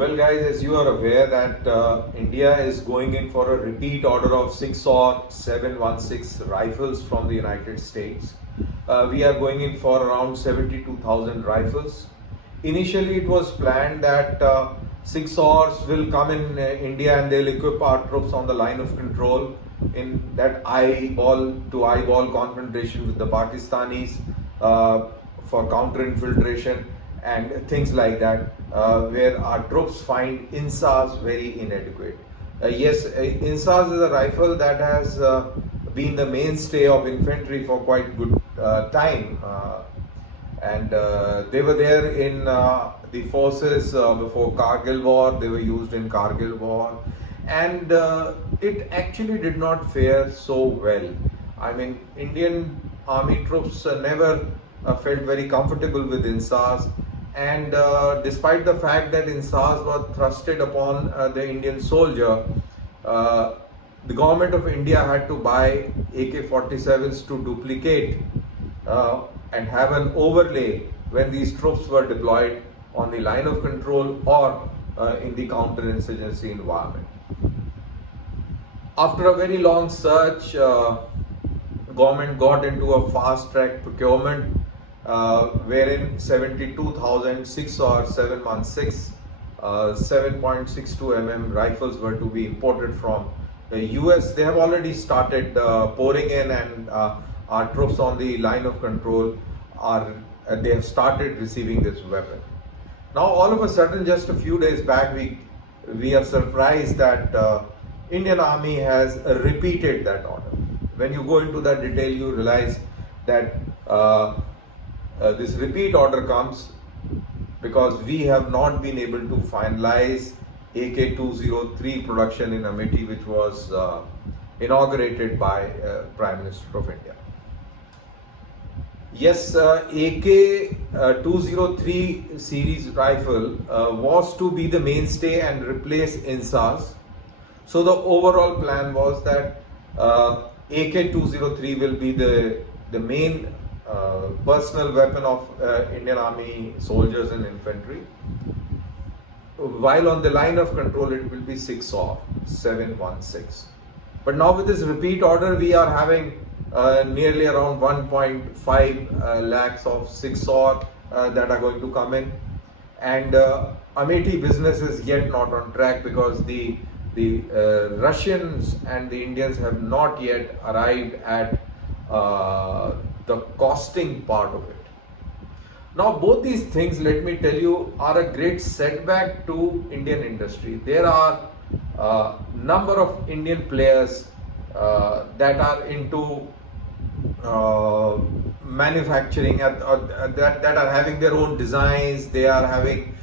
Well, guys, as you are aware that India is going in for a repeat order of 6 or 716 rifles from the United States. We are going in for around 72,000 rifles. Initially, it was planned that 6 will come in India and they'll equip our troops on the line of control in that eyeball to eyeball confrontation with the Pakistanis for counter infiltration and things like that, where our troops find INSAS very inadequate. Yes, INSAS is a rifle that has been the mainstay of infantry for quite good time, and they were there in the forces before Kargil war. They were used in Kargil war, and it actually did not fare so well. I mean, Indian army troops never felt very comfortable with INSAS, and despite the fact that INSAS was thrusted upon the Indian soldier, the government of India had to buy AK-47s to duplicate and have an overlay when these troops were deployed on the line of control or in the counter-insurgency environment. After a very long search, government got into a fast-track procurement wherein 72,000 6 or 716 7.62 mm rifles were to be imported from the US. They have already started pouring in, and our troops on the line of control they have started receiving this weapon. Now all of a sudden, just a few days back, we are surprised that Indian Army has repeated that order. When you go into that detail, you realize that this repeat order comes because we have not been able to finalize AK-203 production in Amethi, which was inaugurated by Prime Minister of India. Yes, AK-203 series rifle was to be the mainstay and replace INSAS. So the overall plan was that AK-203 will be the main personal weapon of Indian Army soldiers and infantry, while on the line of control it will be 6 or 716. But now with this repeat order, we are having nearly around 1.5 lakhs of 6 or that are going to come in, and Amethi business is yet not on track because the Russians and the Indians have not yet arrived at the costing part of it. Now both these things, let me tell you, are a great setback to Indian industry. There are number of Indian players that are into manufacturing that are having their own designs. They are having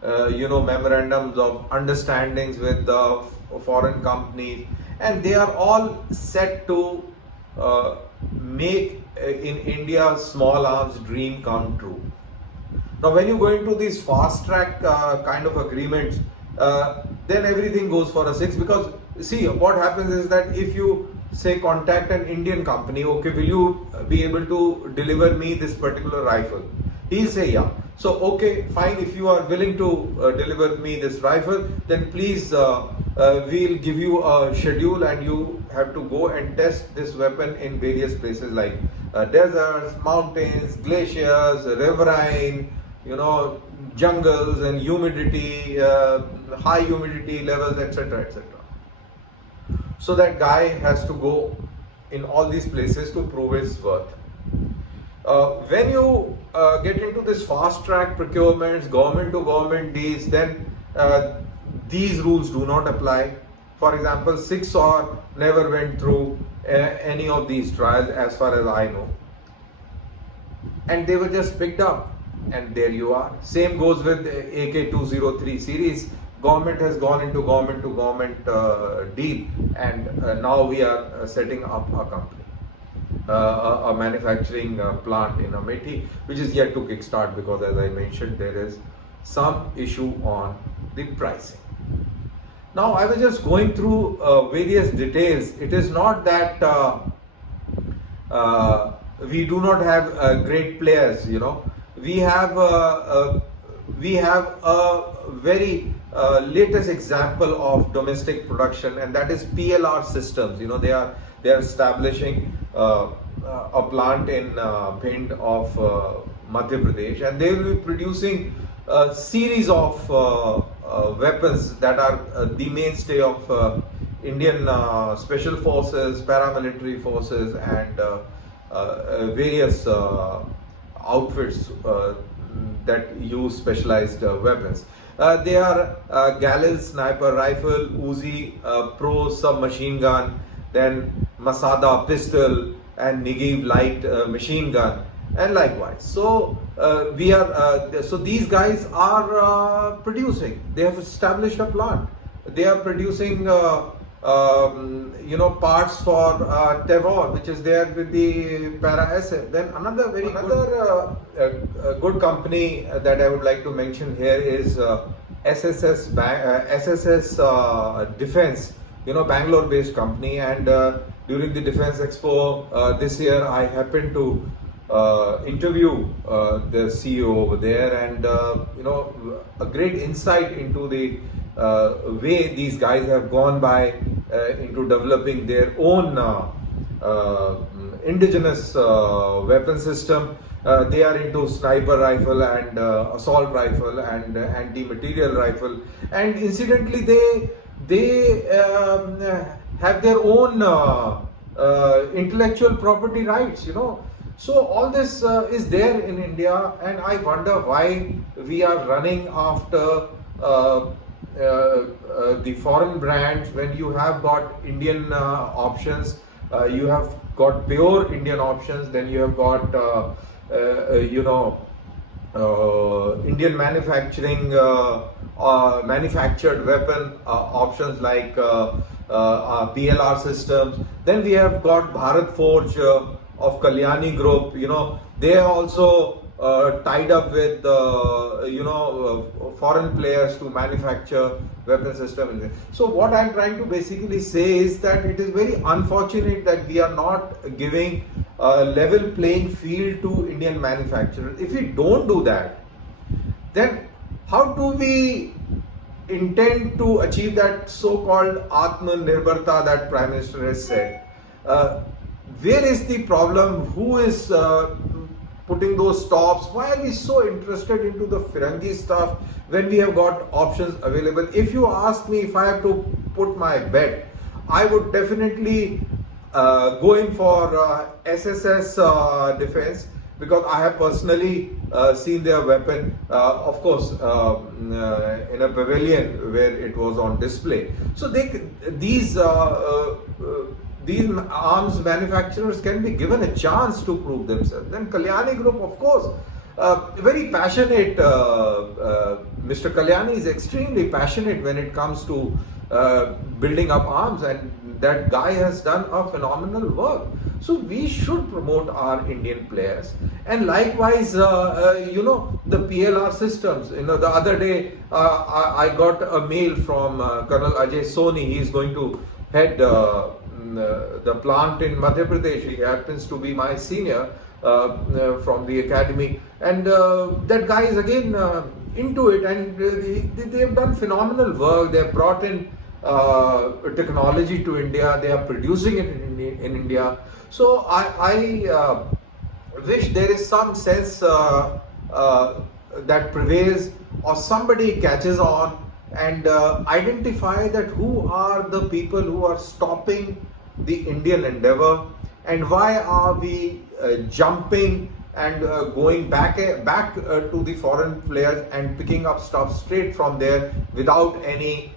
memorandums of understandings with the foreign companies, and they are all set to make in India small arms dream come true. Now when you go into these fast track kind of agreements, then everything goes for a 6, because see what happens is that if you say contact an Indian company, okay, will you be able to deliver me this particular rifle? He'll say yeah. So okay, fine, if you are willing to deliver me this rifle, then please we'll give you a schedule and you have to go and test this weapon in various places like deserts, mountains, glaciers, riverine, jungles and humidity, high humidity levels, etc., etc. So that guy has to go in all these places to prove his worth. When you get into this fast track procurements, government to government deals, then these rules do not apply. For example, 6 or never went through any of these trials as far as I know, and they were just picked up, and there you are. Same goes with AK-203 series. Government has gone into government to government deal, and now we are setting up a company, a manufacturing plant in Amethi, which is yet to kickstart because, as I mentioned, there is some issue on the pricing. Now I was just going through various details. It is not that we do not have great players. We have we have a very latest example of domestic production, and that is PLR Systems. You know, they are establishing a plant in Bhind of Madhya Pradesh, and they will be producing a series of weapons that are the mainstay of Indian special forces, paramilitary forces, and various outfits that use specialized weapons. They are Galil sniper rifle, Uzi Pro submachine gun, then Masada pistol, and Negev light machine gun, and likewise. So so these guys are producing. They have established a plant. They are producing parts for Tavor, which is there with the Para SF. Then another good company that I would like to mention here is SSS Defense. You know, Bangalore-based company, and during the Defense Expo this year, I happened to interview the CEO over there, and a great insight into the way these guys have gone by into developing their own indigenous weapon system. They are into sniper rifle and assault rifle and anti-material rifle, and incidentally they have their own intellectual property rights, you know. So all this is there in India, and I wonder why we are running after the foreign brands when you have got Indian options, you have got pure Indian options, then you have got Indian manufacturing, manufactured weapon options like PLR Systems. Then we have got Bharat Forge of Kalyani Group. You know, they are also tied up with foreign players to manufacture weapon systems. So what I'm trying to basically say is that it is very unfortunate that we are not giving a level playing field to Indian manufacturers. If we don't do that, then how do we intend to achieve that so-called Atmanirbharta that Prime Minister has said? Where is the problem? Who is putting those stops? Why are we so interested into the Firangi stuff when we have got options available? If you ask me, if I have to put my bet, I would definitely go in for SSS Defense, because I have personally seen their weapon, of course, in a pavilion where it was on display. So these arms manufacturers can be given a chance to prove themselves. Then Kalyani Group, of course, very passionate. Mr. Kalyani is extremely passionate when it comes to building up arms, and that guy has done a phenomenal work. So we should promote our Indian players, and likewise, the PLR Systems. You know, the other day I got a mail from Colonel Ajay Soni. He is going to head the plant in Madhya Pradesh. He happens to be my senior from the academy, and that guy is again into it, and they have done phenomenal work. They have brought in technology to India. They are producing it in India. So I wish there is some sense that prevails, or somebody catches on and identify that who are the people who are stopping the Indian endeavor, and why are we jumping and going back to the foreign players and picking up stuff straight from there without any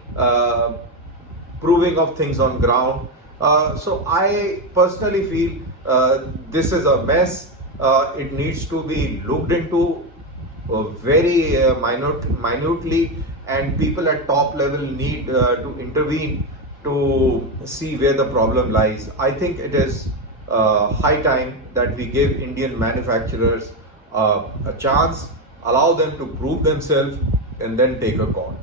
proving of things on ground. So I personally feel this is a mess. It needs to be looked into very minutely, and people at top level need to intervene to see where the problem lies. I think it is high time that we give Indian manufacturers a chance, allow them to prove themselves, and then take a call.